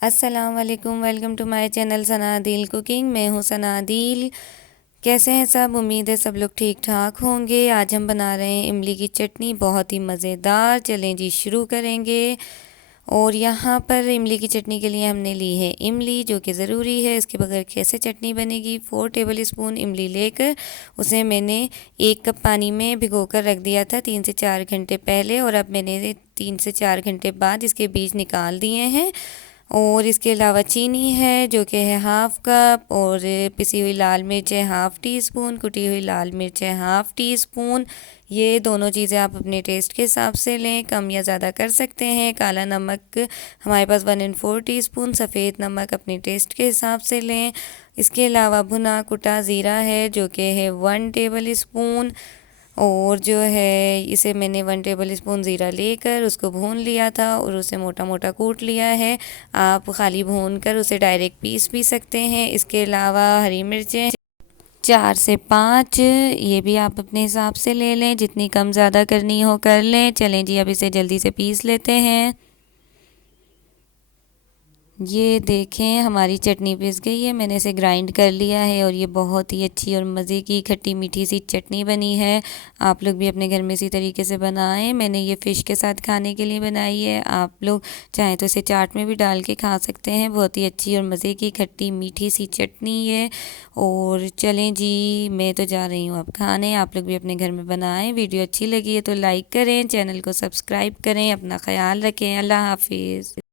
अस्सलाम वालेकुम, welcome to my channel Sanadil cooking. मैं हूँ सनादिल। कैसे हैं सब? उम्मीद है सब लोग ठीक ठाक होंगे। आज हम बना रहे हैं इमली की चटनी, बहुत ही मज़ेदार। चलें जी शुरू करेंगे। और यहाँ पर इमली की चटनी के लिए हमने ली है इमली, जो कि ज़रूरी है, इसके बगैर कैसे चटनी बनेगी। 4 टेबल स्पून इमली लेकर उसे मैंने 1 कप पानी में भिगोकर रख दिया था 3 से 4 घंटे पहले, और अब मैंने 3 से 4 घंटे बाद इसके बीज निकाल दिए हैं। और इसके अलावा चीनी है, जो कि है हाफ़ कप, और पिसी हुई लाल मिर्च है हाफ़ टी स्पून, कुटी हुई लाल मिर्च है हाफ़ टी स्पून। ये दोनों चीज़ें आप अपने टेस्ट के हिसाब से लें, कम या ज़्यादा कर सकते हैं। काला नमक हमारे पास 1 4 टीस्पून, सफ़ेद नमक अपने टेस्ट के हिसाब से लें। इसके अलावा भुना कुटा ज़ीरा है, जो कि है 1 टेबल स्पून। और जो है इसे मैंने 1 टेबल स्पून ज़ीरा लेकर उसको भून लिया था और उसे मोटा मोटा कूट लिया है। आप खाली भून कर उसे डायरेक्ट पीस भी सकते हैं। इसके अलावा हरी मिर्चें 4 से 5, ये भी आप अपने हिसाब से ले लें, जितनी कम ज़्यादा करनी हो कर लें। चलें जी, अब इसे जल्दी से पीस लेते हैं। ये देखें हमारी चटनी पिस गई है, मैंने इसे ग्राइंड कर लिया है और ये बहुत ही अच्छी और मज़े की खट्टी मीठी सी चटनी बनी है। आप लोग भी अपने घर में इसी तरीके से बनाएं। मैंने ये फ़िश के साथ खाने के लिए बनाई है। आप लोग चाहें तो इसे चाट में भी डाल के खा सकते हैं। बहुत ही अच्छी और मज़े की खट्टी मीठी सी चटनी है। और चलें जी, मैं तो जा रही हूँ अब खाने। आप लोग भी अपने घर में बनाएँ। वीडियो अच्छी लगी है तो लाइक करें, चैनल को सब्सक्राइब करें। अपना ख़्याल रखें। अल्लाह हाफिज़।